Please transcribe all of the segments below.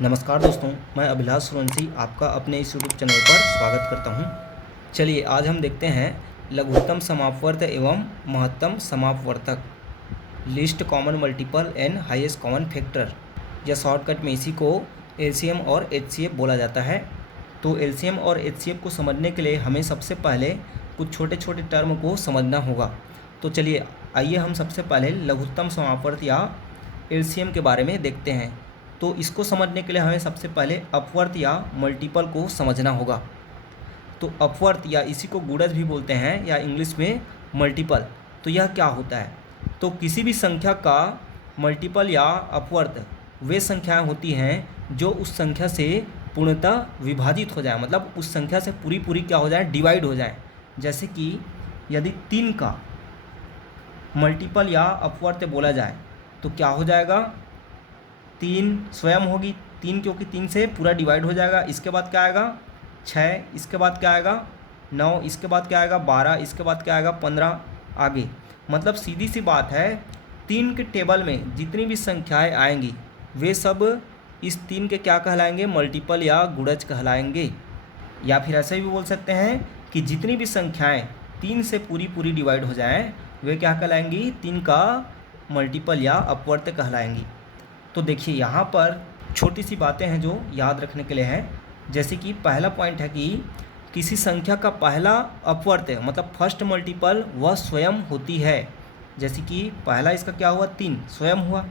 नमस्कार दोस्तों, मैं अभिलाष सूर्यवंशी आपका अपने इस यूट्यूब चैनल पर स्वागत करता हूं। चलिए आज हम देखते हैं लघुत्तम समापवर्त एवं महत्तम समापवर्तक, least common multiple and highest common factor, या शॉर्टकट में इसी को एलसीएम और एचसीएफ बोला जाता है। तो एलसीएम और एचसीएफ को समझने के लिए हमें सबसे पहले कुछ छोटे छोटे टर्म को समझना होगा। तो चलिए आइए हम सबसे पहले लघुत्तम समापवर्त या एलसीएम के बारे में देखते हैं। तो इसको समझने के लिए हमें सबसे पहले अपवर्त या मल्टीपल को समझना होगा। तो अपवर्त या इसी को गुणज भी बोलते हैं या इंग्लिश में मल्टीपल, तो यह क्या होता है? तो किसी भी संख्या का मल्टीपल या अपवर्त वे संख्याएं होती हैं जो उस संख्या से पूर्णतः विभाजित हो जाए, मतलब उस संख्या से पूरी पूरी क्या हो जाए, डिवाइड हो जाए। जैसे कि यदि 3 का मल्टीपल या अपवर्त बोला जाए तो क्या हो जाएगा, 3 स्वयं होगी, 3 क्योंकि 3 से पूरा डिवाइड हो जाएगा। इसके बाद क्या आएगा 6, इसके बाद क्या आएगा 9, इसके बाद क्या आएगा 12, इसके बाद क्या आएगा 15 आगे। मतलब सीधी सी बात है, 3 के टेबल में जितनी भी संख्याएं आएंगी वे सब इस 3 के क्या कहलाएंगे, मल्टीपल या गुणज कहलाएंगे। या फिर ऐसे भी बोल सकते हैं कि जितनी भी संख्याएं 3 से पूरी पूरी डिवाइड हो जाएं वे क्या कहलाएंगी, 3 का मल्टीपल या अपवर्त कहलाएंगी। तो देखिए यहाँ पर छोटी सी बातें हैं जो याद रखने के लिए हैं। जैसे कि पहला पॉइंट है कि किसी संख्या का पहला अपवर्त मतलब फर्स्ट मल्टीपल वह स्वयं होती है। जैसे कि पहला इसका क्या हुआ, 3 स्वयं हुआ।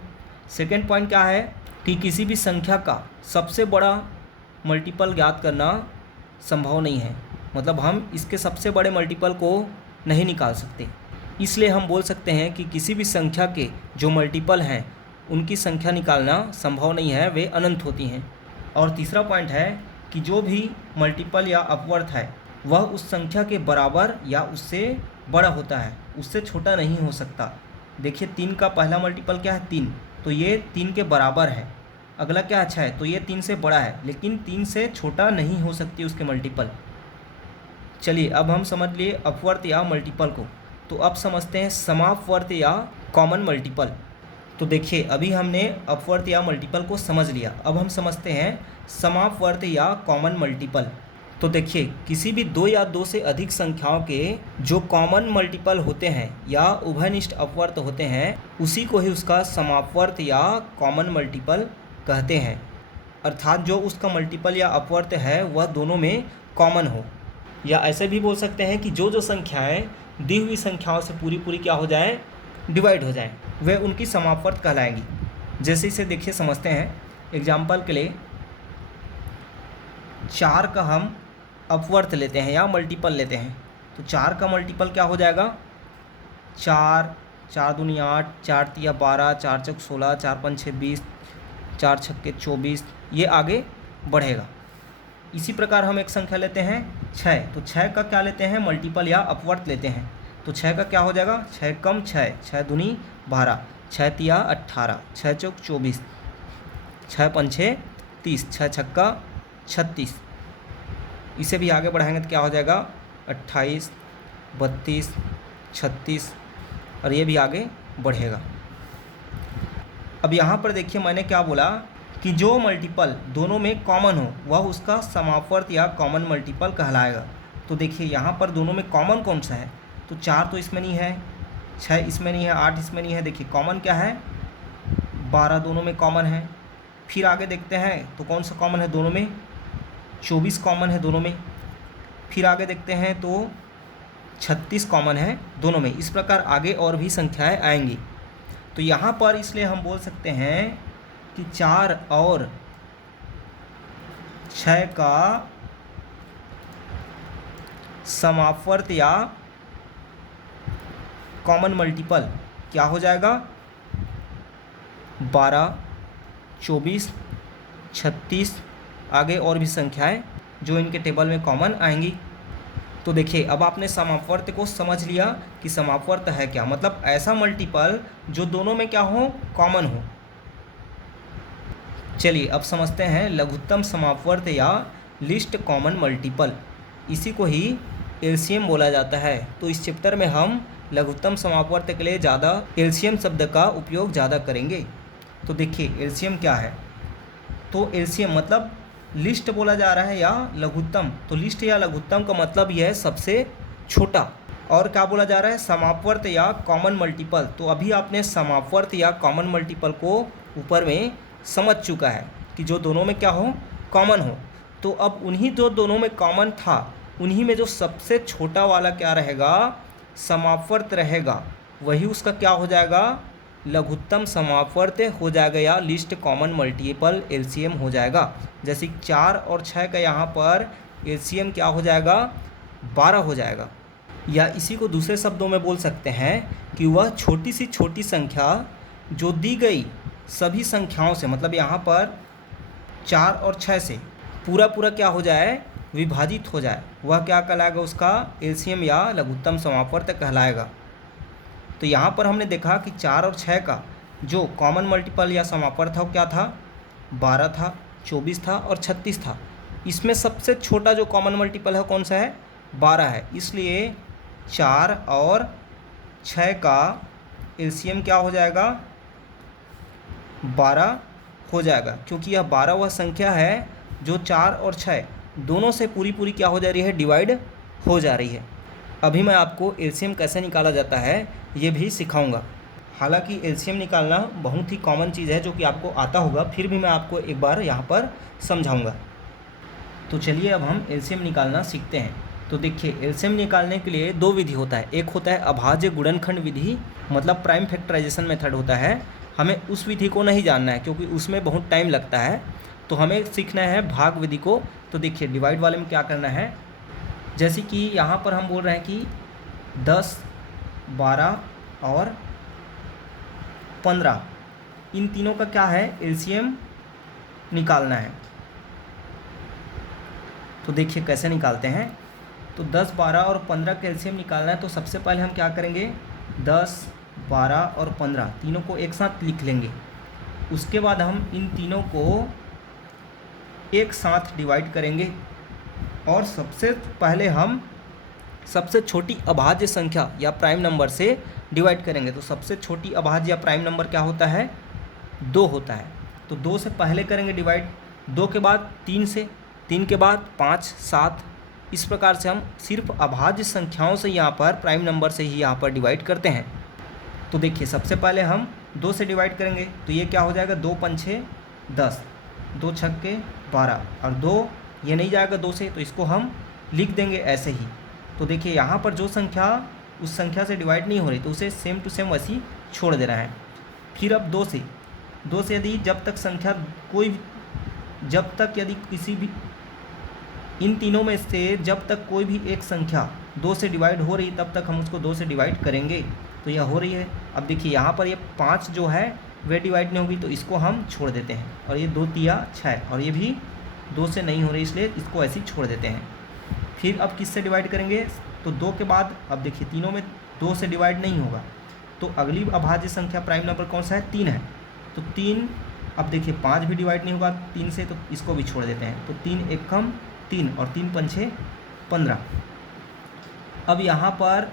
सेकंड पॉइंट क्या है कि किसी भी संख्या का सबसे बड़ा मल्टीपल ज्ञात करना संभव नहीं है, मतलब हम इसके सबसे बड़े मल्टीपल को नहीं निकाल सकते। इसलिए हम बोल सकते हैं कि किसी भी संख्या के जो मल्टीपल हैं उनकी संख्या निकालना संभव नहीं है, वे अनंत होती हैं। और तीसरा पॉइंट है कि जो भी मल्टीपल या अपवर्त है वह उस संख्या के बराबर या उससे बड़ा होता है, उससे छोटा नहीं हो सकता। देखिए 3 का पहला मल्टीपल क्या है, 3, तो ये 3 के बराबर है। अगला क्या अच्छा है, तो ये 3 से बड़ा है, लेकिन 3 से छोटा नहीं हो सकती उसके मल्टीपल। चलिए अब हम समझ लिए अपवर्त या मल्टीपल को। तो अब समझते हैं समापवर्त या कॉमन मल्टीपल। तो देखिए अभी हमने अपवर्त या मल्टीपल को समझ लिया, अब हम समझते हैं समापवर्त या कॉमन मल्टीपल। तो देखिए किसी भी 2 या 2 से अधिक संख्याओं के जो कॉमन मल्टीपल होते हैं या उभयनिष्ठ अपवर्त होते हैं उसी को ही उसका समापवर्त या कॉमन मल्टीपल कहते हैं। अर्थात जो उसका मल्टीपल या अपवर्त है वह दोनों में कॉमन हो। या ऐसे भी बोल सकते हैं कि जो संख्याएँ दी हुई संख्याओं से पूरी पूरी क्या हो जाए, डिवाइड हो जाए, वे उनकी समापवर्त कहलाएंगी। जैसे इसे देखिए समझते हैं। एग्जाम्पल के लिए 4 का हम अपवर्त लेते हैं या मल्टीपल लेते हैं। तो 4 का मल्टीपल क्या हो जाएगा, 4, 4 दूनी 8, 4 तिया 12, 4 चौक 16, 4 पंच 20, 4 छक्के 24, ये आगे बढ़ेगा। इसी प्रकार हम एक संख्या लेते हैं 6, तो 6 का क्या लेते हैं, मल्टीपल या अपवर्त लेते हैं। तो 6 का क्या हो जाएगा, 6 कम 6, 6 दूनी 12, 6 तिया 18, 6 चौक 24, 6 पंछे 30, 6 छक्का 36। इसे भी आगे बढ़ाएंगे तो क्या हो जाएगा 28, 32, 36, और ये भी आगे बढ़ेगा। अब यहाँ पर देखिए मैंने क्या बोला कि जो मल्टीपल दोनों में कॉमन हो वह उसका समापवर्त या कॉमन मल्टीपल कहलाएगा। तो देखिए यहाँ पर दोनों में कॉमन कौन सा है, तो 4 तो इसमें नहीं है, 6 इसमें नहीं है, 8 इसमें नहीं है। देखिए कॉमन क्या है, 12 दोनों में कॉमन है। फिर आगे देखते हैं तो कौन सा कॉमन है दोनों में, 24 कॉमन है दोनों में। फिर आगे देखते हैं तो 36 कॉमन है दोनों में। इस प्रकार आगे और भी संख्याएं आएंगी। तो यहाँ पर इसलिए हम बोल सकते हैं कि 4 और 6 का समापवर्त या कॉमन मल्टीपल क्या हो जाएगा, 12, 24, 36, आगे और भी संख्याएं जो इनके टेबल में कॉमन आएंगी। तो देखिए अब आपने समापवर्त को समझ लिया कि समापवर्त है क्या, मतलब ऐसा मल्टीपल जो दोनों में क्या हो, कॉमन हो। चलिए अब समझते हैं लघुत्तम समापवर्त या लिस्ट कॉमन मल्टीपल, इसी को ही एलसीएम बोला जाता है। तो इस चैप्टर में हम लघुत्तम समापवर्त के लिए ज़्यादा एलसीएम शब्द का उपयोग ज़्यादा करेंगे। तो देखिए एलसीएम क्या है, तो एलसीएम मतलब लिस्ट बोला जा रहा है या लघुत्तम, तो लिस्ट या लघुत्तम का मतलब यह है सबसे छोटा। और क्या बोला जा रहा है, समापवर्त या कॉमन मल्टीपल। तो अभी आपने समापवर्त या कॉमन मल्टीपल को ऊपर में समझ चुका है कि जो दोनों में क्या हो, कॉमन हो। तो अब उन्हीं जो दोनों में कॉमन था उन्हीं में जो सबसे छोटा वाला क्या रहेगा, समापवर्त रहेगा, वही उसका क्या हो जाएगा, लघुत्तम समापवर्त हो जाएगा या लिस्ट कॉमन मल्टीपल एलसीएम हो जाएगा। जैसे 4 और 6 का यहाँ पर एलसीएम क्या हो जाएगा, 12 हो जाएगा। या इसी को दूसरे शब्दों में बोल सकते हैं कि वह छोटी सी छोटी संख्या जो दी गई सभी संख्याओं से, मतलब यहाँ पर 4 और 6 से पूरा पूरा क्या हो जाए, विभाजित हो जाए, वह क्या कहलाएगा, उसका एलसीएम या लघुत्तम समापवर्त कहलाएगा। तो यहाँ पर हमने देखा कि 4 और 6 का जो कॉमन मल्टीपल या समापवर्त था वो क्या था, 12 था, 24 था और 36 था। इसमें सबसे छोटा जो कॉमन मल्टीपल है कौन सा है, 12 है। इसलिए 4 और 6 का एलसीएम क्या हो जाएगा, 12 हो जाएगा, क्योंकि यह 12 वह संख्या है जो 4 और 6 दोनों से पूरी पूरी क्या हो जा रही है, डिवाइड हो जा रही है। अभी मैं आपको एलसीएम कैसे निकाला जाता है ये भी सिखाऊंगा। हालांकि एलसीएम निकालना बहुत ही कॉमन चीज़ है जो कि आपको आता होगा, फिर भी मैं आपको एक बार यहाँ पर समझाऊंगा। तो चलिए अब हम एलसीएम निकालना सीखते हैं। तो देखिए एलसीएम निकालने के लिए दो विधि होता है। एक होता है अभाज्य गुणनखंड विधि, मतलब प्राइम फैक्टराइजेशन मेथड होता है। हमें उस विधि को नहीं जानना है क्योंकि उसमें बहुत टाइम लगता है, तो हमें सीखना है भाग विधि को। तो देखिए डिवाइड वाले में क्या करना है, जैसे कि यहाँ पर हम बोल रहे हैं कि 10, 12 और 15 इन तीनों का क्या है, एलसीएम निकालना है। तो देखिए कैसे निकालते हैं। तो 10, 12 और 15 का एलसीएम निकालना है। तो सबसे पहले हम क्या करेंगे, 10, 12 और 15 तीनों को एक साथ लिख लेंगे। उसके बाद हम इन तीनों को एक साथ डिवाइड करेंगे और सबसे पहले हम सबसे छोटी अभाज्य संख्या या प्राइम नंबर से डिवाइड करेंगे। तो सबसे छोटी अभाज्य या प्राइम नंबर क्या होता है, 2 होता है। तो 2 से पहले करेंगे डिवाइड, 2 के बाद 3 से, 3 के बाद 5, 7। इस प्रकार से हम सिर्फ अभाज्य संख्याओं से यहाँ पर प्राइम नंबर से ही यहाँ पर डिवाइड करते हैं। तो देखिए सबसे पहले हम 2 से डिवाइड करेंगे तो ये क्या हो जाएगा, 2 पंछे 10, 2 छक्के 12 और 2 ये नहीं जाएगा 2 से, तो इसको हम लिख देंगे ऐसे ही। तो देखिए यहाँ पर जो संख्या उस संख्या से डिवाइड नहीं हो रही तो उसे सेम टू सेम वैसी छोड़ देना है। फिर अब 2 से यदि जब तक संख्या जब तक यदि किसी भी इन तीनों में से जब तक कोई भी एक संख्या 2 से डिवाइड हो रही तब तक हम उसको 2 से डिवाइड करेंगे। तो यह हो रही है। अब देखिए यहाँ पर ये 5 जो है वे डिवाइड नहीं होगी तो इसको हम छोड़ देते हैं, और ये 2 तिया 6 और ये भी 2 से नहीं हो रही इसलिए इसको ऐसे ही छोड़ देते हैं। फिर अब किससे डिवाइड करेंगे, तो 2 के बाद अब देखिए तीनों में 2 से डिवाइड नहीं होगा तो अगली अभाज्य संख्या प्राइम नंबर कौन सा है, 3 है। तो 3, अब देखिए 5 भी डिवाइड नहीं होगा 3 से तो इसको भी छोड़ देते हैं। तो 3 एकम 3 और 3 पंछे 15। अब यहाँ पर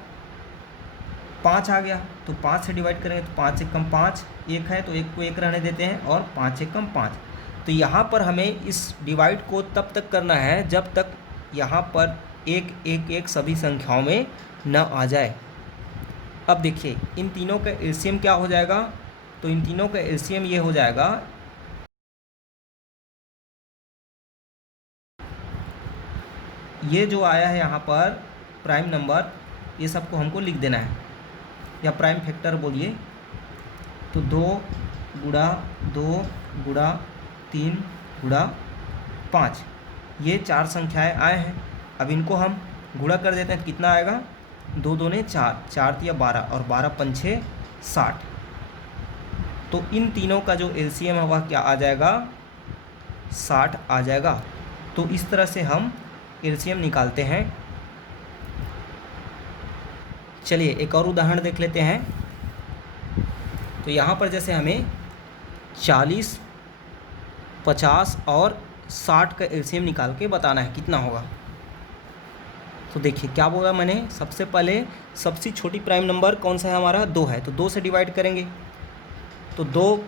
5 आ गया तो 5 से डिवाइड करेंगे तो 5 एकम 5, 1 है तो 1 को 1 रहने देते हैं और 5 एकम 5। तो यहाँ पर हमें इस डिवाइड को तब तक करना है जब तक यहाँ पर 1, 1, 1 सभी संख्याओं में न आ जाए। अब देखिए इन तीनों का एलसीएम क्या हो जाएगा, तो इन तीनों का एलसीएम ये हो जाएगा, ये जो आया है यहाँ पर प्राइम नंबर ये सबको हमको लिख देना है या प्राइम फैक्टर बोलिए। तो 2 गुणा 2 गुणा 3 गुणा 5 ये 4 संख्याएं आए हैं। अब इनको हम गुणा कर देते हैं तो कितना आएगा, 2 दूने 4, 4 तिया 12 और 12 पंछे 60। तो इन तीनों का जो एलसीएम है वह क्या आ जाएगा, 60 आ जाएगा। तो इस तरह से हम एलसीएम निकालते हैं। चलिए एक और उदाहरण देख लेते हैं। तो यहाँ पर जैसे हमें 40, 50 और 60 का एलसीएम निकाल के बताना है कितना होगा। तो देखिए क्या बोला मैंने, सबसे पहले सबसे छोटी प्राइम नंबर कौन सा है हमारा, 2 है। तो 2 से डिवाइड करेंगे तो 2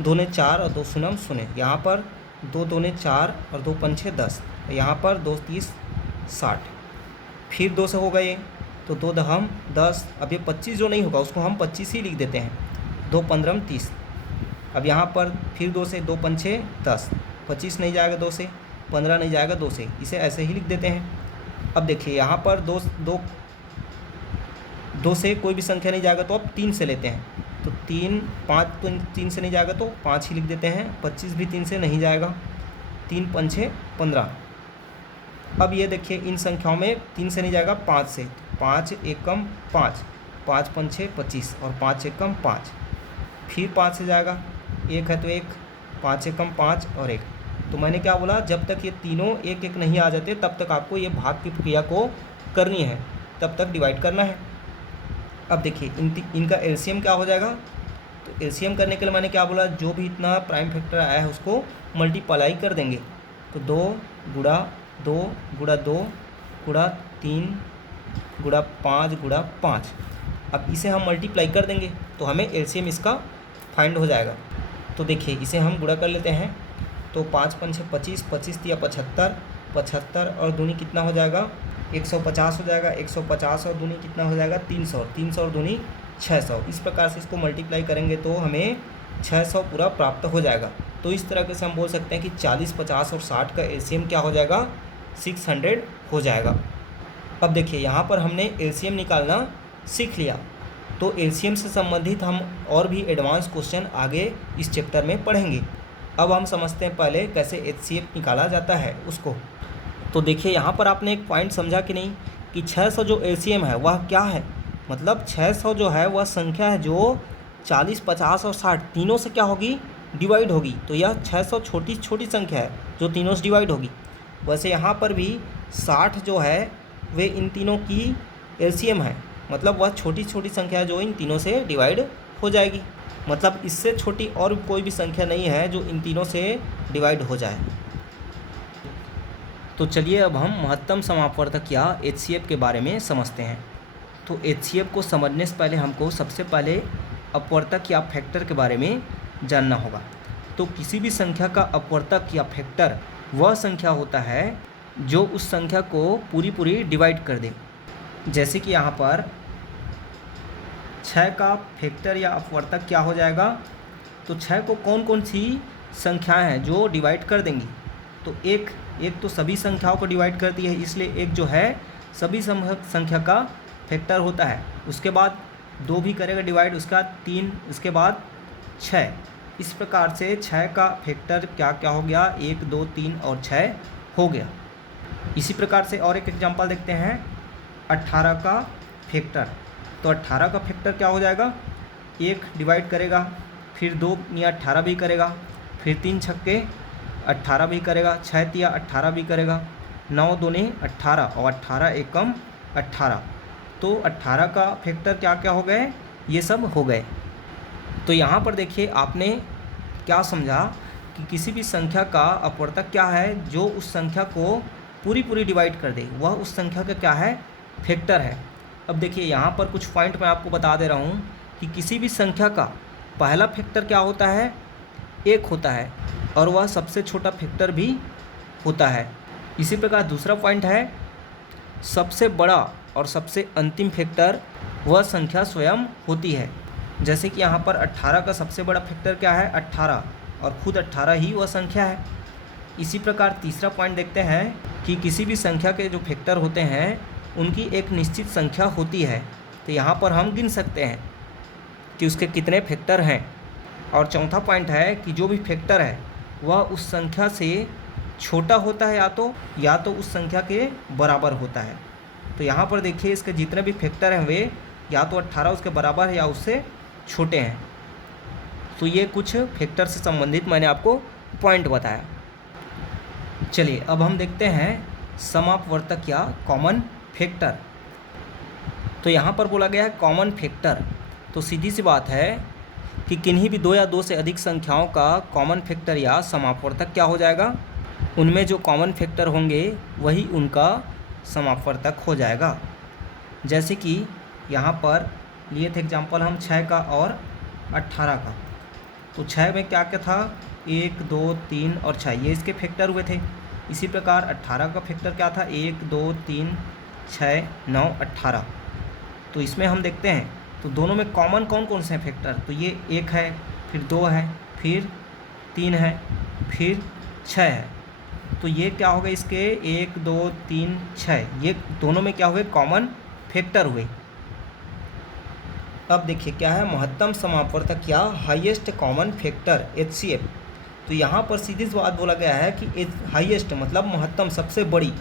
दूने 4 और 2 शून्य शून्य। यहाँ पर 2 दूने 4 और 2 पंछे 10। यहाँ पर 2 30 60। फिर 2 से होगा ये, तो 2 दहम 10। अब ये 25 जो नहीं होगा उसको हम 25 ही लिख देते हैं। 2 15 30। अब यहाँ पर फिर 2 से 2 पंछे 10। 25 नहीं जाएगा 2 से, 15 नहीं जाएगा 2 से, इसे ऐसे ही लिख देते हैं। अब देखिए यहाँ पर 2 से कोई भी संख्या नहीं जाएगा तो अब 3 से लेते हैं। तो 3 5 तो 3 से नहीं जाएगा तो 5 ही लिख देते हैं। 25 भी 3 से नहीं जाएगा। 3 पंछे 15। अब ये देखिए इन संख्याओं में 3 से नहीं जाएगा 5 से। 5 एकम 5, 5 पंछे 25 और 5 एकम 5। फिर 5 से जाएगा, 1 है तो 1, 5 एकम 5 और 1। तो मैंने क्या बोला, जब तक ये तीनों 1 1 नहीं आ जाते तब तक आपको ये भाग की प्रक्रिया को करनी है, तब तक डिवाइड करना है। अब देखिए इनका एलसीएम क्या हो जाएगा। तो एलसीएम करने के लिए मैंने क्या बोला, जो भी इतना प्राइम फैक्टर आया है उसको मल्टीप्लाई कर देंगे। तो 2 गुणा 2 गुणा 2 गुणा 3 गुणा 5 गुणा 5। अब इसे हम मल्टीप्लाई कर देंगे तो हमें एलसीएम इसका फाइंड हो जाएगा। तो देखिए इसे हम गुणा कर लेते हैं। तो 5 पंछे 25, 25 या 75, 75 और दूनी कितना हो जाएगा 150 हो जाएगा। 150 और दूनी कितना हो जाएगा 300, 300 और दूनी 600। इस प्रकार से इसको मल्टीप्लाई करेंगे तो हमें 600 पूरा प्राप्त हो जाएगा। तो इस तरह से हम बोल सकते हैं कि 40, 50 और 60 का एलसीएम क्या हो जाएगा 600 हो जाएगा। अब देखिए यहाँ पर हमने एलसीएम निकालना सीख लिया। तो एलसीएम से संबंधित हम और भी एडवांस क्वेश्चन आगे इस चैप्टर में पढ़ेंगे। अब हम समझते हैं पहले कैसे एचसीएफ निकाला जाता है उसको। तो देखिए यहाँ पर आपने एक पॉइंट समझा कि नहीं, कि 600 जो एलसीएम है वह क्या है, मतलब 600 जो है वह संख्या है जो 40, 50 और 60 तीनों से क्या होगी डिवाइड होगी। तो यह 600 छोटी छोटी संख्या है जो तीनों से डिवाइड होगी। वैसे यहाँ पर भी 60 जो है वे इन तीनों की एलसीएम है, मतलब वह छोटी छोटी संख्या जो इन तीनों से डिवाइड हो जाएगी। मतलब इससे छोटी और कोई भी संख्या नहीं है जो इन तीनों से डिवाइड हो जाए। तो चलिए अब हम महत्तम समापवर्तक या एचसीएफ के बारे में समझते हैं। तो एचसीएफ को समझने से पहले हमको सबसे पहले अपवर्तक या फैक्टर के बारे में जानना होगा। तो किसी भी संख्या का अपवर्तक या फैक्टर वह संख्या होता है जो उस संख्या को पूरी डिवाइड कर दे। जैसे कि यहाँ पर 6 का फैक्टर या अपवर्तक क्या हो जाएगा, तो 6 को कौन कौन सी संख्याएं हैं जो डिवाइड कर देंगी। तो एक तो सभी संख्याओं को डिवाइड करती है, इसलिए एक जो है सभी संख्या का फैक्टर होता है। उसके बाद 2 भी करेगा डिवाइड, उसके बाद 3, उसके बाद 6। इस प्रकार से 6 का फैक्टर क्या क्या हो गया, 1 2 3 और 6 हो गया। इसी प्रकार से और एक एग्जांपल देखते हैं 18 का फैक्टर। तो 18 का फैक्टर क्या हो जाएगा, 1 डिवाइड करेगा, फिर 2 या 18 भी करेगा, फिर 3 छक्के 18 भी करेगा, 6 तिया 18 भी करेगा, 9 दूने 18 और 18 एकम 18। तो 18 का फैक्टर क्या क्या हो गए, ये सब हो गए। तो यहाँ पर देखिए आपने क्या समझा कि किसी भी संख्या का अपवर्तक क्या है, जो उस संख्या को पूरी डिवाइड कर दे, वह उस संख्या का क्या है फैक्टर है। अब देखिए यहाँ पर कुछ पॉइंट मैं आपको बता दे रहा हूँ कि किसी भी संख्या का पहला फैक्टर क्या होता है 1 होता है, और वह सबसे छोटा फैक्टर भी होता है। इसी प्रकार दूसरा पॉइंट है सबसे बड़ा और सबसे अंतिम फैक्टर वह संख्या स्वयं होती है। जैसे कि यहाँ पर 18 का सबसे बड़ा फैक्टर क्या है 18, और खुद 18 ही वह संख्या है। इसी प्रकार तीसरा पॉइंट देखते हैं कि किसी भी संख्या के जो फैक्टर होते हैं उनकी एक निश्चित संख्या होती है। तो यहाँ पर हम गिन सकते हैं कि उसके कितने फैक्टर हैं। और चौथा पॉइंट है कि जो भी फैक्टर है वह उस संख्या से छोटा होता है या तो उस संख्या के बराबर होता है। तो यहाँ पर देखिए इसके जितने भी फैक्टर हैं वे या तो 18 उसके बराबर है या उससे छोटे हैं। तो ये कुछ फैक्टर से संबंधित मैंने आपको पॉइंट बताया। चलिए अब हम देखते हैं समापवर्तक या कॉमन फैक्टर। तो यहाँ पर बोला गया है कॉमन फैक्टर। तो सीधी सी बात है कि किन्हीं भी 2 या 2 से अधिक संख्याओं का कॉमन फैक्टर या समापवर्तक क्या हो जाएगा, उनमें जो कॉमन फैक्टर होंगे वही उनका समापवर्तक हो जाएगा। जैसे कि यहाँ पर लिए थे एग्जांपल हम 6 का और 18 का। तो 6 में क्या क्या था, 1 2 3 और 6, ये इसके फैक्टर हुए थे। इसी प्रकार 18 का फैक्टर क्या था, 1 2 3 6 9 18। तो इसमें हम देखते हैं तो दोनों में कॉमन कौन कौन से हैं फैक्टर, तो ये 1 है, फिर 2 है, फिर 3 है, फिर 6 है। तो ये क्या होगा इसके, 1 2 3 6, ये दोनों में क्या हुए, कॉमन फैक्टर हुए। अब देखिए क्या है, महत्तम समापवर्तक या हाईएस्ट कॉमन फैक्टर HCF। तो यहाँ पर सीधी सी बात बोला गया है कि हाईएस्ट मतलब महत्तम, सबसे बड़ी।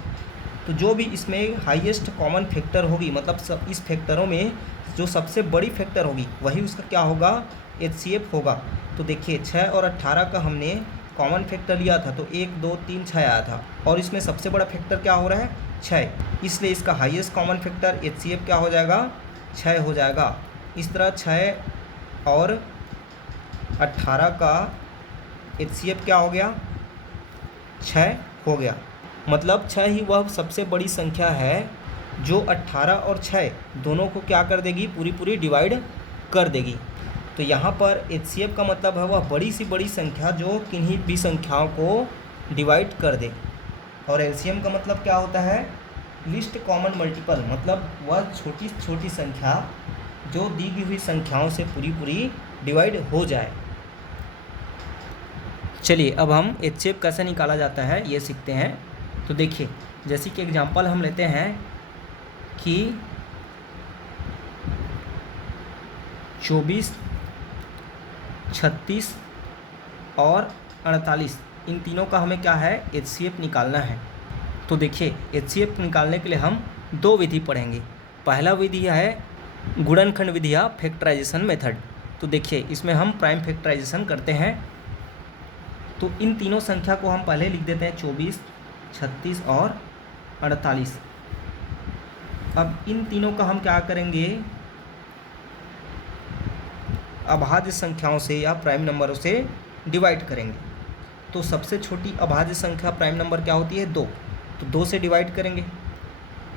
तो जो भी इसमें हाईएस्ट कॉमन फैक्टर होगी, मतलब सब इस फैक्टरों में जो सबसे बड़ी फैक्टर होगी वही उसका क्या होगा, HCF होगा। तो देखिए 6 और 18 का हमने कॉमन फैक्टर लिया था, तो 1 2 3 6 आया था, और इसमें सबसे बड़ा फैक्टर क्या हो रहा है, 6, इसलिए इसका हाईएस्ट कॉमन फैक्टर HCF क्या हो जाएगा, 6 हो जाएगा। इस तरह 6 और 18 का HCF क्या हो गया, 6 हो गया। मतलब 6 ही वह सबसे बड़ी संख्या है जो 18 और 6 दोनों को क्या कर देगी, पूरी पूरी डिवाइड कर देगी। तो यहाँ पर HCF का मतलब है वह बड़ी सी बड़ी संख्या जो किन्हीं भी संख्याओं को डिवाइड कर दे। और LCM का मतलब क्या होता है, लिस्ट कॉमन मल्टीपल, मतलब वह छोटी छोटी संख्या जो दी गई हुई संख्याओं से पूरी पूरी डिवाइड हो जाए। चलिए अब हम HCF कैसे निकाला जाता है ये सीखते हैं। तो देखिए जैसे कि एग्जांपल हम लेते हैं कि 24 36 और 48, इन तीनों का हमें क्या है, HCF निकालना है। तो देखिए HCF निकालने के लिए हम दो विधि पढ़ेंगे। पहला विधि है गुणनखंड विधि या फैक्टराइजेशन मेथड। तो देखिए इसमें हम प्राइम फैक्टराइजेशन करते हैं। तो इन तीनों संख्या को हम पहले लिख देते हैं 24 36 और 48। अब इन तीनों का हम क्या करेंगे, अभाज्य संख्याओं से या प्राइम नंबरों से डिवाइड करेंगे। तो सबसे छोटी अभाज्य संख्या प्राइम नंबर क्या होती है, 2, तो 2 से डिवाइड करेंगे।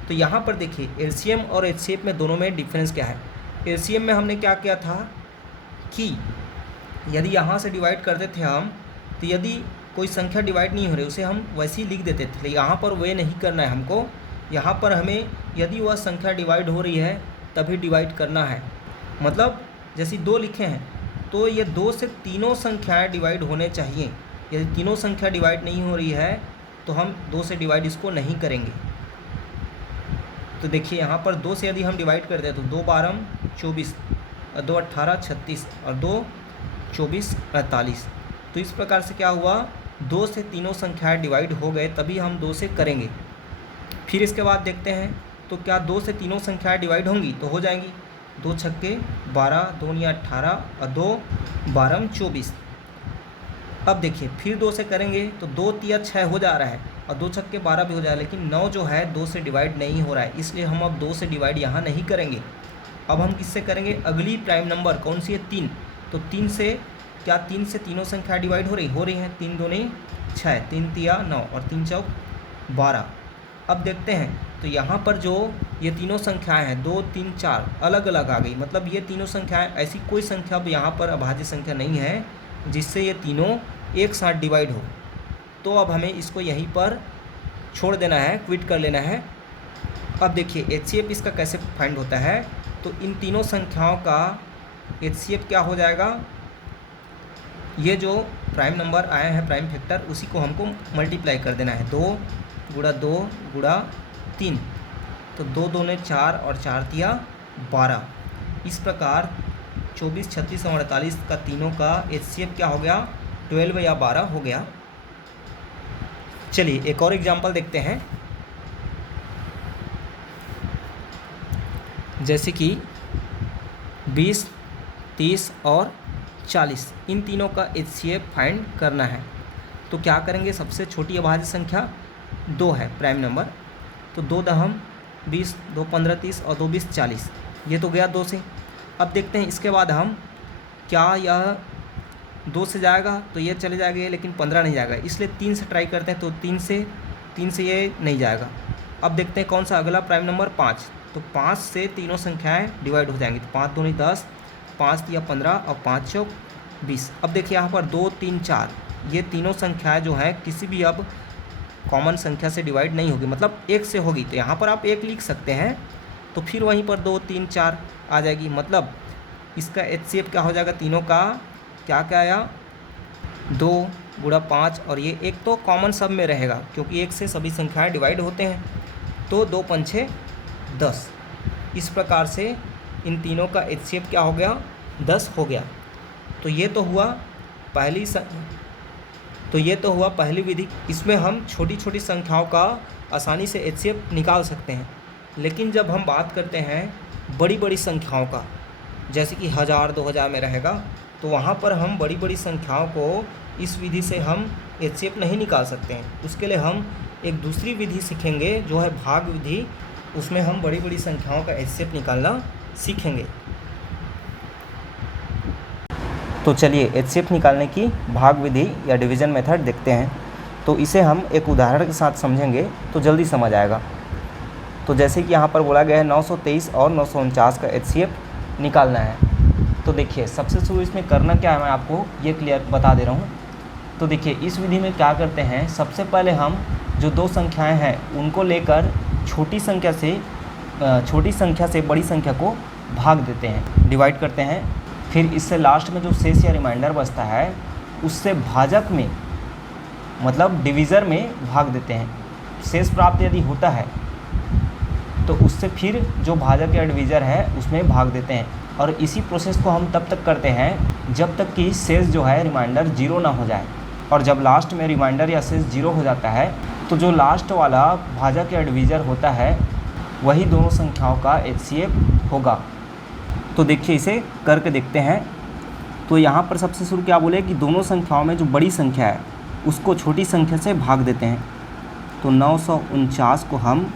तो यहाँ पर देखिए LCM और HCF में दोनों में डिफरेंस क्या है। LCM में हमने क्या किया था कि यदि यहाँ से डिवाइड करते थे हम, तो यदि कोई संख्या डिवाइड नहीं हो रही उसे हम वैसे ही लिख देते थे। यहाँ पर वे नहीं करना है हमको, यहाँ पर हमें यदि वह संख्या डिवाइड हो रही है तभी डिवाइड करना है। मतलब जैसे 2 लिखे हैं तो ये 2 से तीनों संख्याएं डिवाइड होने चाहिए। यदि तीनों संख्या डिवाइड नहीं हो रही है तो हम 2 से डिवाइड इसको नहीं करेंगे। तो देखिए यहाँ पर 2 से यदि हम डिवाइड करते हैं तो 2 12 24 और 2 18 36 और 2 24 48। तो इस प्रकार से क्या हुआ, 2 से तीनों संख्याएं डिवाइड हो गए तभी हम 2 से करेंगे। फिर इसके बाद देखते हैं तो क्या 2 से तीनों संख्याएं डिवाइड होंगी, तो हो जाएंगी। 2 छक्के 12, 2 या 18 और 2 12 24। अब देखिए फिर 2 से करेंगे तो 2 तिया 6 हो जा रहा है और 2 छक्के 12 भी हो जा रहा है, लेकिन 9 जो है 2 से डिवाइड नहीं हो रहा है, इसलिए हम अब 2 से डिवाइड यहाँ नहीं करेंगे। अब हम किससे करेंगे, अगली प्राइम नंबर कौन सी है, 3। तो 3 से क्या, 3 से तीनों संख्या डिवाइड हो रही हैं। 3 दूनी 6, 3 तिया 9 और 3 चौक 12। अब देखते हैं तो यहाँ पर जो ये तीनों संख्याएं हैं 2 3 4 अलग अलग आ गई। मतलब ये तीनों संख्याएं, ऐसी कोई संख्या अब यहाँ पर अभाज्य संख्या नहीं है जिससे ये तीनों एक साथ डिवाइड हो। तो अब हमें इसको यहीं पर छोड़ देना है, क्विट कर लेना है। अब देखिए HCF इसका कैसे फाइंड होता है। तो इन तीनों संख्याओं का HCF क्या हो जाएगा, ये जो प्राइम नंबर आए हैं प्राइम फैक्टर उसी को हमको मल्टीप्लाई कर देना है। 2 गुणा 2 गुणा 3, तो 2 दूने 4 और 4 तिया 12। इस प्रकार 24 36 और 48 का तीनों का HCF क्या हो गया, 12 या 12 हो गया। चलिए एक और एग्जांपल देखते हैं। जैसे कि 20 30 और 40, इन तीनों का HCF फाइंड करना है। तो क्या करेंगे, सबसे छोटी अभाज्य संख्या 2 है प्राइम नंबर, तो 2 दहम 20, 2 15 30 और 2 20 40, ये तो गया 2 से। अब देखते हैं इसके बाद हम क्या यह 2 से जाएगा तो ये चले जाएगा, लेकिन 15 नहीं जाएगा, इसलिए 3 से ट्राई करते हैं। तो 3 से ये नहीं जाएगा। अब देखते हैं कौन सा अगला प्राइम नंबर 5, तो 5 से तीनों संख्याएं डिवाइड हो जाएंगी। तो 5 दूनी 10, 5 तिया 15 और 5 चौक 20। अब देखिए यहाँ पर 2, 3, 4 ये तीनों संख्याएं जो हैं किसी भी अब कॉमन संख्या से डिवाइड नहीं होगी, मतलब 1 से होगी। तो यहाँ पर आप 1 लिख सकते हैं, तो फिर वहीं पर 2, 3, 4 आ जाएगी। मतलब इसका HCF क्या हो जाएगा, तीनों का क्या क्या आया, 2 गुणा 5, और ये 1 तो कॉमन सब में रहेगा क्योंकि 1 से सभी संख्याएं डिवाइड होते हैं। तो 2 पंछे 10। इस प्रकार से इन तीनों का HCF क्या हो गया, 10 हो गया। तो ये तो हुआ पहली विधि। इसमें हम छोटी छोटी संख्याओं का आसानी से HCF निकाल सकते हैं। लेकिन जब हम बात करते हैं बड़ी बड़ी संख्याओं का, जैसे कि 1000, 2000 में रहेगा, तो वहाँ पर हम बड़ी बड़ी संख्याओं को इस विधि से हम HCF नहीं निकाल सकते हैं। उसके लिए हम एक दूसरी विधि सीखेंगे जो है भाग विधि। उसमें हम बड़ी बड़ी संख्याओं का HCF निकालना सीखेंगे। तो चलिए HCF निकालने की भाग विधि या डिवीज़न मेथड देखते हैं। तो इसे हम एक उदाहरण के साथ समझेंगे तो जल्दी समझ आएगा। तो जैसे कि यहाँ पर बोला गया है 923 और 949 का HCF निकालना है। तो देखिए सबसे शुरू इसमें करना क्या है, मैं आपको ये क्लियर बता दे रहा हूँ। तो देखिए इस विधि में क्या करते हैं, सबसे पहले हम जो दो संख्याएँ हैं उनको लेकर छोटी संख्या से बड़ी संख्या को भाग देते हैं, डिवाइड करते हैं। फिर इससे लास्ट में जो शेष या रिमाइंडर बचता है उससे भाजक में, मतलब डिवीज़र में भाग देते हैं। शेष प्राप्त यदि होता है तो उससे फिर जो भाजक या डिवीज़र है उसमें भाग देते हैं। और इसी प्रोसेस को हम तब तक करते हैं जब तक कि शेष जो है रिमाइंडर 0 ना हो जाए। और जब लास्ट में रिमाइंडर या शेष 0 हो जाता है तो जो लास्ट वाला भाजक या डिवीज़र होता है वही दोनों संख्याओं का HCF होगा। तो देखिए इसे करके देखते हैं। तो यहाँ पर सबसे शुरू क्या बोले कि दोनों संख्याओं में जो बड़ी संख्या है उसको छोटी संख्या से भाग देते हैं। तो 949 को हम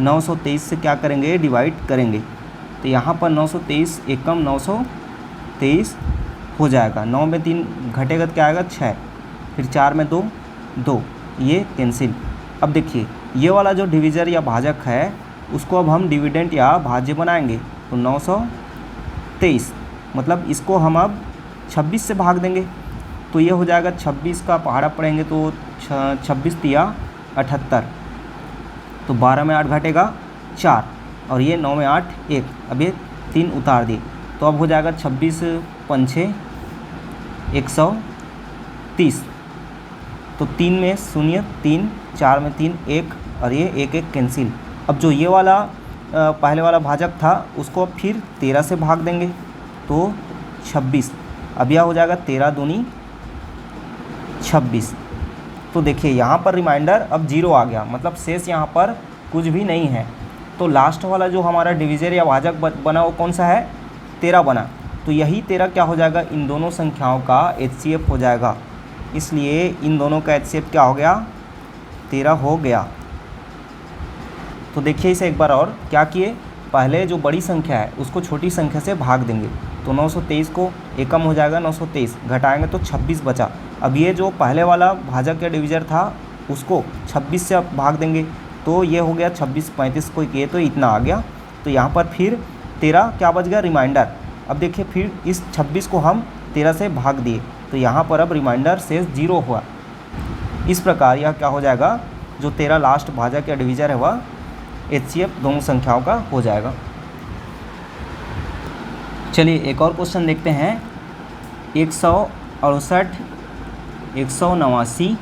923 से क्या करेंगे, डिवाइड करेंगे। तो यहाँ पर 923 एकम 923 हो जाएगा। 9 में 3 घटेगा तो क्या आएगा, 6। फिर 4 में 2, 2, ये कैंसिल। अब देखिए ये वाला जो डिवीज़र या भाजक है उसको अब हम डिविडेंट या भाज्य बनाएंगे। तो 923 मतलब इसको हम अब 26 से भाग देंगे। तो ये हो जाएगा 26 का पहाड़ा पड़ेंगे तो 26 तिया 78। तो 12 में 8 घटेगा 4, और ये 9 में 8 1। अब ये 3 उतार दिए तो अब हो जाएगा 26 पंछे 130। तो 3 में 0, 3, 4 में 3 1, और ये 1 1 कैंसिल। अब जो ये वाला पहले वाला भाजक था उसको फिर 13 से भाग देंगे तो 26। अब यह हो जाएगा 13 दूनी 26। तो देखिए यहाँ पर रिमाइंडर अब 0 आ गया, मतलब शेष यहाँ पर कुछ भी नहीं है। तो लास्ट वाला जो हमारा डिवीज़र या भाजक बना वो कौन सा है, 13 बना। तो यही 13 क्या हो जाएगा, इन दोनों संख्याओं का HCF हो जाएगा। इसलिए इन दोनों का HCF क्या हो गया, 13 हो गया। तो देखिए इसे एक बार और क्या किए, पहले जो बड़ी संख्या है उसको छोटी संख्या से भाग देंगे। तो 923 को एकम हो जाएगा 923, घटाएंगे तो 26 बचा। अब ये जो पहले वाला भाजक या डिवीज़र था उसको 26 से अब भाग देंगे तो ये हो गया 26, 35 को किए तो इतना आ गया। तो यहाँ पर फिर 13 क्या बच गया, रिमाइंडर। अब देखिए फिर इस 26 को हम 13 से भाग दिए तो यहाँ पर अब रिमाइंडर शेष 0 हुआ। इस प्रकार यह क्या हो जाएगा, जो 13 लास्ट भाजक या डिवीज़र है वह HCF दोनों संख्याओं का हो जाएगा। चलिए एक और क्वेश्चन देखते हैं। 168, 189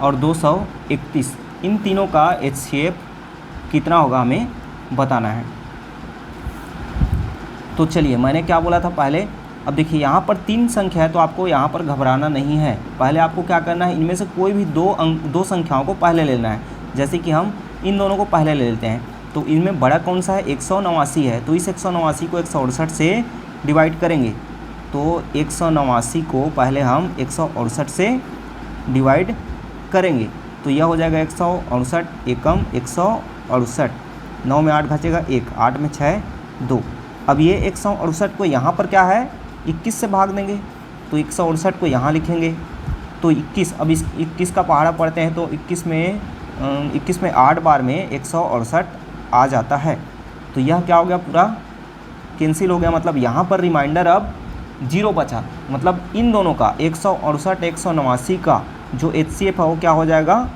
और 231 इन तीनों का HCF कितना होगा हमें बताना है। तो चलिए मैंने क्या बोला था पहले, अब देखिए यहाँ पर 3 संख्या है तो आपको यहाँ पर घबराना नहीं है। पहले आपको क्या करना है, इनमें से कोई भी दो संख्याओं को पहले लेना है। जैसे कि हम इन दोनों को पहले ले लेते हैं। तो इनमें बड़ा कौन सा है, 189 है। तो इस 189 को 168 से डिवाइड करेंगे। तो 189 को पहले हम 168 से डिवाइड करेंगे तो यह हो जाएगा 168 एकम 168। 9 में 8 घटेगा 1, 8 में 6 2। अब ये 168 को यहाँ पर क्या है, 21 से भाग देंगे। तो 168 को यहाँ लिखेंगे तो 21। अब इस 21 का पहाड़ा पढ़ते हैं तो 21 में 8 बार में 168 आ जाता है। तो यह क्या हो गया, पूरा कैंसिल हो गया। मतलब यहाँ पर रिमाइंडर अब जीरो बचा, मतलब इन दोनों का 168 189 का जो HCF है वो क्या हो जाएगा,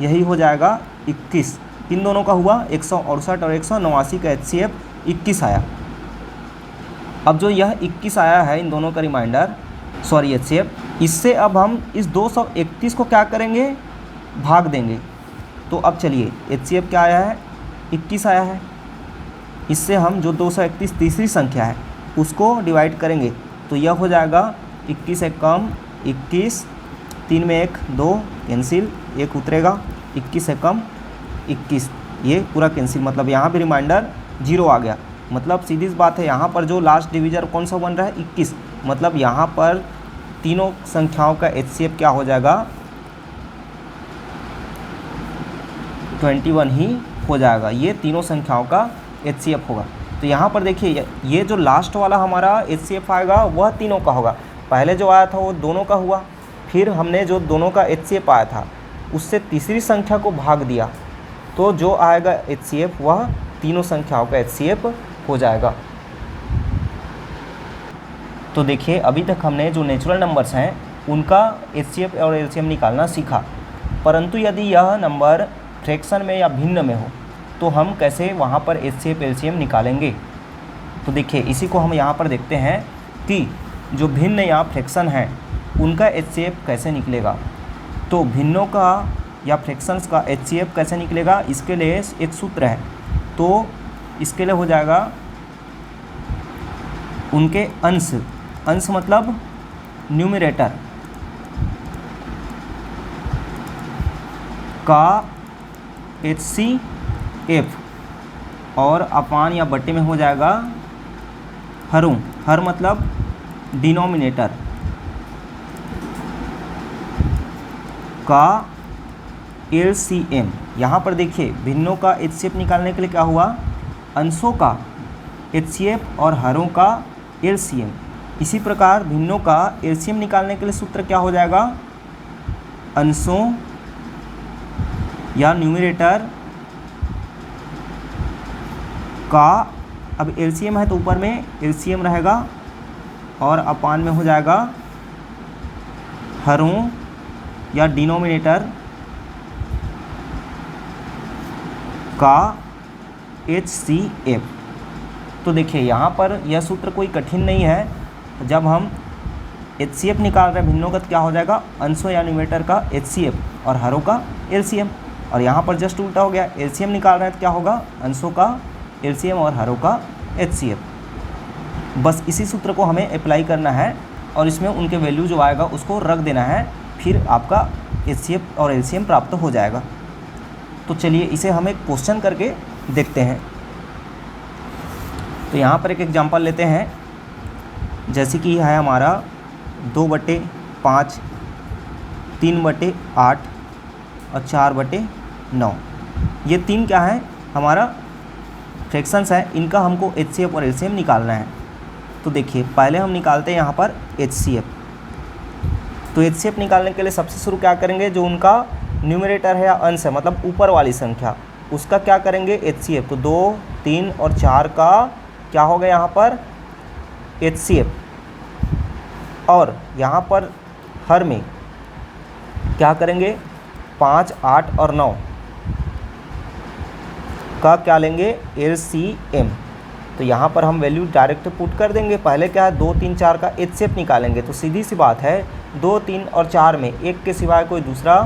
यही हो जाएगा 21। इन दोनों का हुआ 168 और 189 का HCF 21 आया। अब जो यह 21 आया है इन दोनों का रिमाइंडर HCF, इससे अब हम इस 231 को क्या करेंगे, भाग देंगे। तो अब चलिए HCF क्या आया है, 21 आया है, इससे हम जो 231 तीसरी संख्या है उसको डिवाइड करेंगे तो यह हो जाएगा 21 एक कम 21, 3 में 1 2 कैंसिल, 1 उतरेगा, 21 एक कम 21, ये पूरा कैंसिल, मतलब यहाँ भी रिमाइंडर 0 आ गया। मतलब सीधी सी बात है, यहाँ पर जो लास्ट डिविजर कौन सा बन रहा है, 21, मतलब यहाँ पर तीनों संख्याओं का HCF क्या हो जाएगा, 21 ही हो जाएगा। ये तीनों संख्याओं का HCF होगा। तो यहाँ पर देखिए ये जो लास्ट वाला हमारा HCF आएगा वह तीनों का होगा। पहले जो आया था वो दोनों का हुआ, फिर हमने जो दोनों का HCF आया था उससे तीसरी संख्या को भाग दिया, तो जो आएगा HCF वह तीनों संख्याओं का HCF हो जाएगा। तो देखिए अभी तक हमने जो नेचुरल नंबर्स हैं उनका HCF और LCM निकालना सीखा, परंतु यदि यह नंबर फ्रैक्शन में या भिन्न में हो तो हम कैसे वहाँ पर HCF LCM निकालेंगे। तो देखिए इसी को हम यहाँ पर देखते हैं कि जो भिन्न या फ्रैक्शन है उनका HCF कैसे निकलेगा। तो भिन्नों का या फ्रैक्शंस का HCF कैसे निकलेगा, इसके लिए एक सूत्र है। तो इसके लिए हो जाएगा उनके अंश, अंश मतलब न्यूमरेटर का HCF और अपान या बट्टे में हो जाएगा हरों, हर मतलब डिनोमिनेटर का LCM। यहाँ पर देखिए भिन्नों का HCF निकालने के लिए क्या हुआ, अंशों का HCF और हरों का LCM। इसी प्रकार भिन्नों का LCM निकालने के लिए सूत्र क्या हो जाएगा, अंशों या न्यूमरेटर का, अब LCM है तो ऊपर में LCM रहेगा और अपान में हो जाएगा हरों या डिनोमिनेटर का HCF। तो देखिए यहाँ पर यह सूत्र कोई कठिन नहीं है। जब हम HCF निकाल रहे हैं भिन्नों का तो क्या हो जाएगा, अंशों या न्यूमरेटर का HCF और हरों का LCM। और यहाँ पर जस्ट उल्टा हो गया, LCM निकाल रहे हैं तो क्या होगा, अंशों का LCM और हरों का HCF। बस इसी सूत्र को हमें अप्लाई करना है और इसमें उनके वैल्यू जो आएगा उसको रख देना है, फिर आपका HCF और LCM प्राप्त हो जाएगा। तो चलिए इसे हम एक क्वेश्चन करके देखते हैं। तो यहाँ पर एक एग्जांपल लेते हैं, जैसे कि है हमारा 2/5, 3/8 और 4/9। ये तीन क्या है, हमारा फ्रैक्शंस है, इनका हमको HCF और LCM निकालना है। तो देखिए पहले हम निकालते हैं यहाँ पर HCF। तो HCF निकालने के लिए सबसे शुरू क्या करेंगे, जो उनका न्यूमरेटर है या अंश है मतलब ऊपर वाली संख्या, उसका क्या करेंगे HCF। तो 2, 3 और 4 का क्या हो गया यहाँ पर HCF। और यहाँ पर हर में क्या करेंगे, 5, 8 और 9 का क्या लेंगे LCM। तो यहाँ पर हम वैल्यू डायरेक्ट पुट कर देंगे। पहले क्या है 2, 3, 4 का HCF निकालेंगे। तो सीधी सी बात है 2, 3 और 4 में एक के सिवाय कोई दूसरा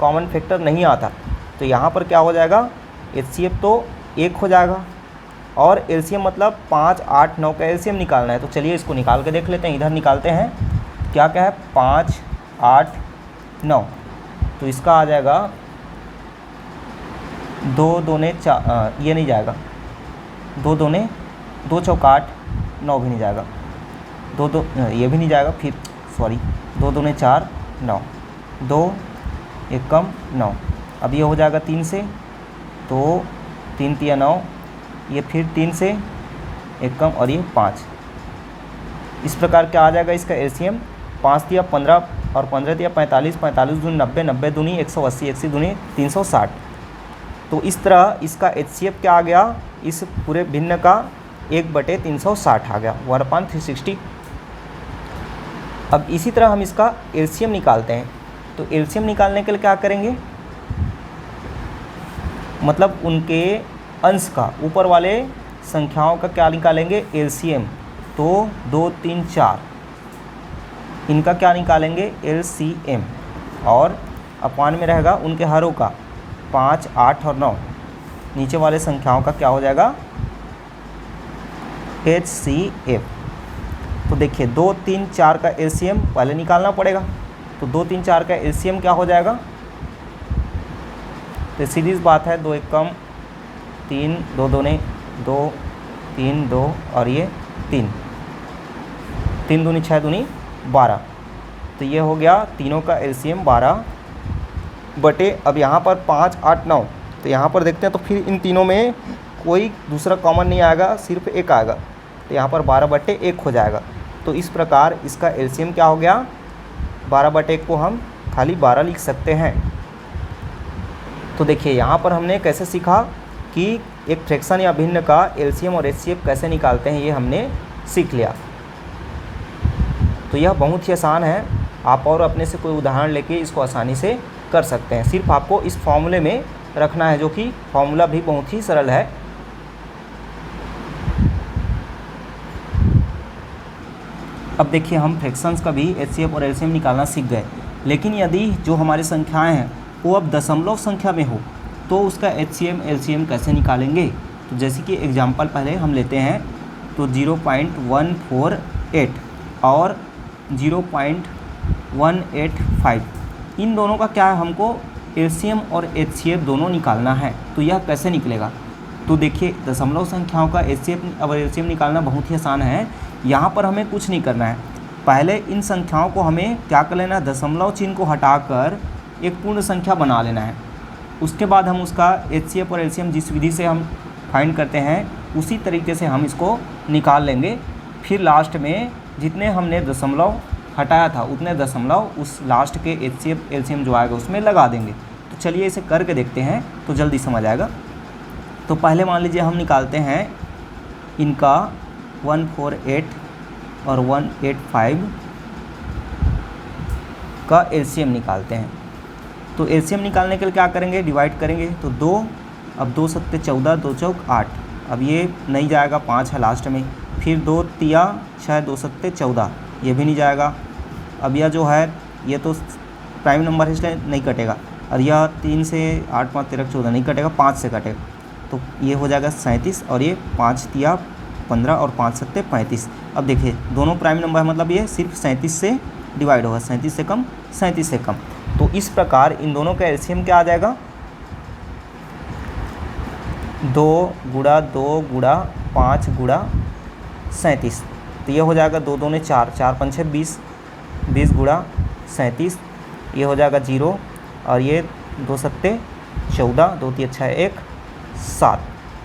कॉमन फैक्टर नहीं आता। तो यहाँ पर क्या हो जाएगा, HCF तो 1 हो जाएगा और LCM मतलब 5, 8, 9 का LCM निकालना है। तो चलिए इसको निकाल के देख लेते हैं। इधर निकालते हैं, क्या क्या है 5, 8, 9। तो इसका आ जाएगा 2 दूने 4, ये नहीं जाएगा, 2 दूने 2 चौका 8, 9 भी नहीं जाएगा, 2 ये भी नहीं जाएगा, फिर सॉरी 2 दूने 4, 9, 2 1 कम 9। अब ये हो जाएगा 3 से, तो 3 तिया 9, ये फिर 3 से 1 कम और ये 5। इस प्रकार क्या आ जाएगा इसका LCM, 5 तिया 15 और 15 तिया 45, 45 दूनी 90, 90 दूनी 180, 80 दूनी 360। तो इस तरह इसका HCF क्या आ गया, इस पूरे भिन्न का 1/360 आ गया, 1/360। अब इसी तरह हम इसका एलसीएम निकालते हैं। तो एलसीएम निकालने के लिए क्या करेंगे, मतलब उनके अंश का, ऊपर वाले संख्याओं का क्या निकालेंगे, एलसीएम। तो 2 3 4 इनका क्या निकालेंगे, एलसीएम। और अपान में रहेगा उनके हरों का 5 8 और 9, नीचे वाले संख्याओं का क्या हो जाएगा, HCF। तो देखिए 2 3 4 का एलसीएम पहले निकालना पड़ेगा। तो 2 3 4 का एलसीएम क्या हो जाएगा, तो सीधी बात है, 2 1 कम 3, 2 2 2 3 2 और ये 3 3 दूनी 6 दूनी 12। तो ये हो गया तीनों का एलसीएम 12 बटे, अब यहाँ पर 5 8 9, तो यहाँ पर देखते हैं तो फिर इन तीनों में कोई दूसरा कॉमन नहीं आएगा, सिर्फ एक आएगा। तो यहाँ पर 12 बटे 1 हो जाएगा। तो इस प्रकार इसका एलसीएम क्या हो गया, 12 बटे 1 को हम खाली 12 लिख सकते हैं। तो देखिए यहाँ पर हमने कैसे सीखा कि एक फ्रैक्शन या भिन्न का एलसीएम और एचसीएफ कैसे निकालते हैं, ये हमने सीख लिया। तो यह बहुत ही आसान है, आप और अपने से कोई उदाहरण लेके इसको आसानी से कर सकते हैं। सिर्फ आपको इस फॉर्मूले में रखना है, जो कि फॉर्मूला भी बहुत ही सरल है। अब देखिए हम फ्रैक्शंस का भी एचसीएफ और एलसीएम निकालना सीख गए, लेकिन यदि जो हमारी संख्याएं हैं वो अब दशमलव संख्या में हो तो उसका एचसीएम एलसीएम कैसे निकालेंगे। तो जैसे कि एग्जांपल पहले हम लेते हैं, तो 0.148 और 0.185, इन दोनों का क्या है, हमको एलसीएम और एचसीएफ दोनों निकालना है। तो यह कैसे निकलेगा, तो देखिए दशमलव संख्याओं का एचसीएफ और एलसीएम निकालना बहुत ही आसान है। यहाँ पर हमें कुछ नहीं करना है, पहले इन संख्याओं को हमें क्या कर लेना है, दशमलव चिन्ह को हटाकर एक पूर्ण संख्या बना लेना है। उसके बाद हम उसका एचसीएफ और एलसीएम जिस विधि से हम फाइंड करते हैं उसी तरीके से हम इसको निकाल लेंगे। फिर लास्ट में जितने हमने दशमलव हटाया था उतने दशमलव उस लास्ट के एचसीएफ एलसीएम जो आएगा उसमें लगा देंगे। तो चलिए इसे करके देखते हैं तो जल्दी समझ आएगा। तो पहले मान लीजिए हम निकालते हैं इनका 148 और 185 का एलसीएम निकालते हैं। तो एलसीएम निकालने के लिए क्या करेंगे, डिवाइड करेंगे। तो 2, अब 2 सत्ते 14, 2 चौक 8, अब ये नहीं जाएगा, 5 है लास्ट में। फिर 2 तिया 6, 2 सत्ते 14, ये भी नहीं जाएगा। अब यह जो है ये तो प्राइम नंबर है इसलिए नहीं कटेगा, और यह 3 से 8 5 13 14 नहीं कटेगा, 5 से कटेगा। तो ये हो जाएगा 37, और ये 5 तिया 15 और 5 सत्ते 35। अब देखिए दोनों प्राइम नंबर है, मतलब ये सिर्फ 37 से डिवाइड होगा, 37 से कम 37 से कम। तो इस प्रकार इन दोनों का एलसीएम क्या आ जाएगा, 2 गुणा 2 गुणा 5 गुणा 37। तो ये हो जाएगा 2 दूने 4, 4 पंछे 20, 20 गुणा 37, ये हो जाएगा 0, और ये 2 सत्ते 14, 2 तिया 6 1 7।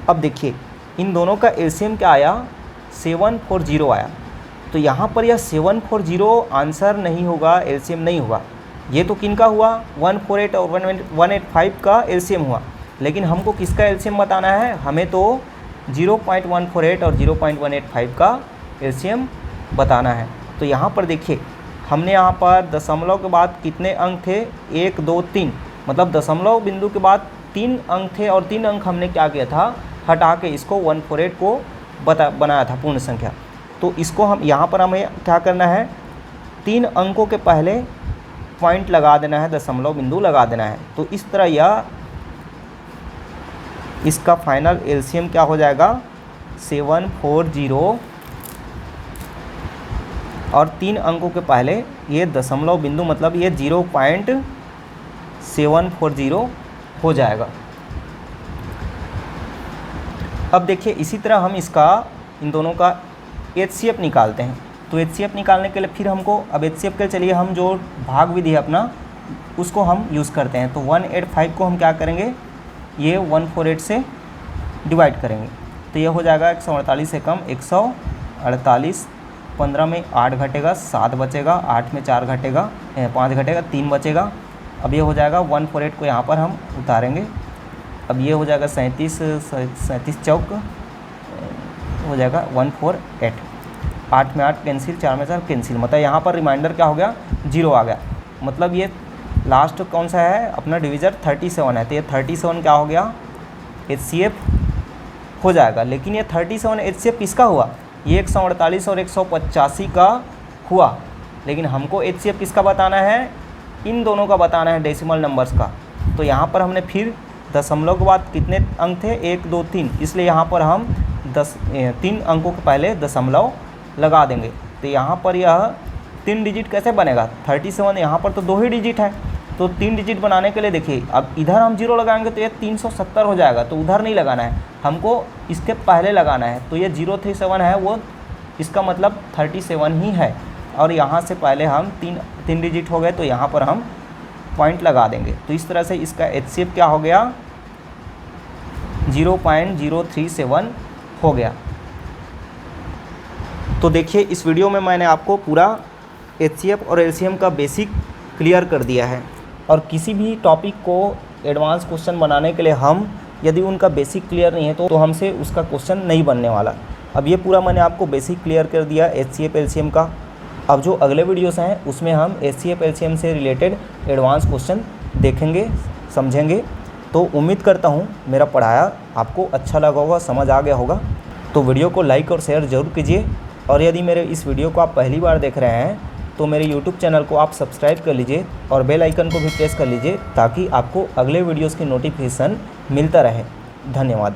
अब देखिए इन दोनों का एलसीएम क्या आया, 740 आया। तो यहाँ पर यह 740 आंसर नहीं होगा, एलसीएम नहीं होगा। ये तो किनका हुआ, 148 और 185 का एलसीएम हुआ, लेकिन हमको किसका एलसीएम बताना है, हमें तो 0.148 और 0.185 का एलसीएम बताना है। तो यहाँ पर देखिए हमने यहाँ पर दशमलव के बाद कितने अंक थे, 1 2 3, मतलब दशमलव बिंदु के बाद 3 अंक थे, और 3 अंक हमने क्या किया था, हटा के इसको 148 को बनाया था पूर्ण संख्या। तो इसको हम यहाँ पर हमें क्या करना है, 3 अंकों के पहले पॉइंट लगा देना है, दशमलव बिंदु लगा देना है। तो इस तरह यह इसका फाइनल एलसीएम क्या हो जाएगा, 740, और 3 अंकों के पहले ये दशमलव बिंदु, मतलब ये 0.740 हो जाएगा। अब देखिए इसी तरह हम इसका इन दोनों का एचसीएफ निकालते हैं। तो एचसीएफ निकालने के लिए फिर हमको, अब एचसीएफ के चलिए हम जो भाग विधि है अपना उसको हम यूज़ करते हैं। तो 185 को हम क्या करेंगे, ये 148 से डिवाइड करेंगे। तो ये हो जाएगा 148 से कम 148, 15 में 8 घटेगा, 7 बचेगा, 8 में 4 घटेगा, 5 घटेगा, 3 बचेगा। अब ये हो जाएगा 148 को यहाँ पर हम उतारेंगे। अब ये हो जाएगा 37 चौक हो जाएगा 148, 8 में 8 कैंसिल, 4 में 4 कैंसिल, मतलब यहाँ पर रिमाइंडर क्या हो गया, 0 आ गया। मतलब ये लास्ट कौन सा है अपना डिविज़र 37 है, तो ये 37 क्या हो गया, HCF हो जाएगा। लेकिन ये 37 HCF किसका हुआ, ये 148 और 185 का हुआ, लेकिन हमको HCF किसका बताना है, इन दोनों का बताना है, डेसिमल नंबर्स का। तो यहाँ पर हमने फिर दशमलव के बाद कितने अंक थे, 1 2 3, इसलिए यहाँ पर हम 3 अंकों के पहले दशमलव लगा देंगे। तो यहाँ पर यह 3 डिजिट कैसे बनेगा, 37 यहाँ पर तो 2 ही डिजिट है, तो 3 डिजिट बनाने के लिए देखिए अब इधर हम 0 लगाएंगे तो ये 370 हो जाएगा, तो उधर नहीं लगाना है, हमको इसके पहले लगाना है। तो ये 037 है, वो इसका मतलब 37 ही है, और यहाँ से पहले हम 3 डिजिट हो गए, तो यहाँ पर हम पॉइंट लगा देंगे। तो इस तरह से इसका HCF क्या हो गया, 0.037 हो गया। तो देखिए इस वीडियो में मैंने आपको पूरा HCF और LCM का बेसिक क्लियर कर दिया है, और किसी भी टॉपिक को एडवांस क्वेश्चन बनाने के लिए हम यदि उनका बेसिक क्लियर नहीं है तो हमसे उसका क्वेश्चन नहीं बनने वाला। अब ये पूरा मैंने आपको बेसिक क्लियर कर दिया HCF LCM का। अब जो अगले वीडियोस हैं उसमें हम HCF LCM से रिलेटेड एडवांस क्वेश्चन देखेंगे, समझेंगे। तो उम्मीद करता हूँ मेरा पढ़ाया आपको अच्छा लगा होगा, समझ आ गया होगा। तो वीडियो को लाइक और शेयर ज़रूर कीजिए, और यदि मेरे इस वीडियो को आप पहली बार देख रहे हैं तो मेरे YouTube चैनल को आप सब्सक्राइब कर लीजिए और बेल आइकन को भी प्रेस कर लीजिए, ताकि आपको अगले वीडियोज़ की नोटिफिकेशन मिलता रहे। धन्यवाद।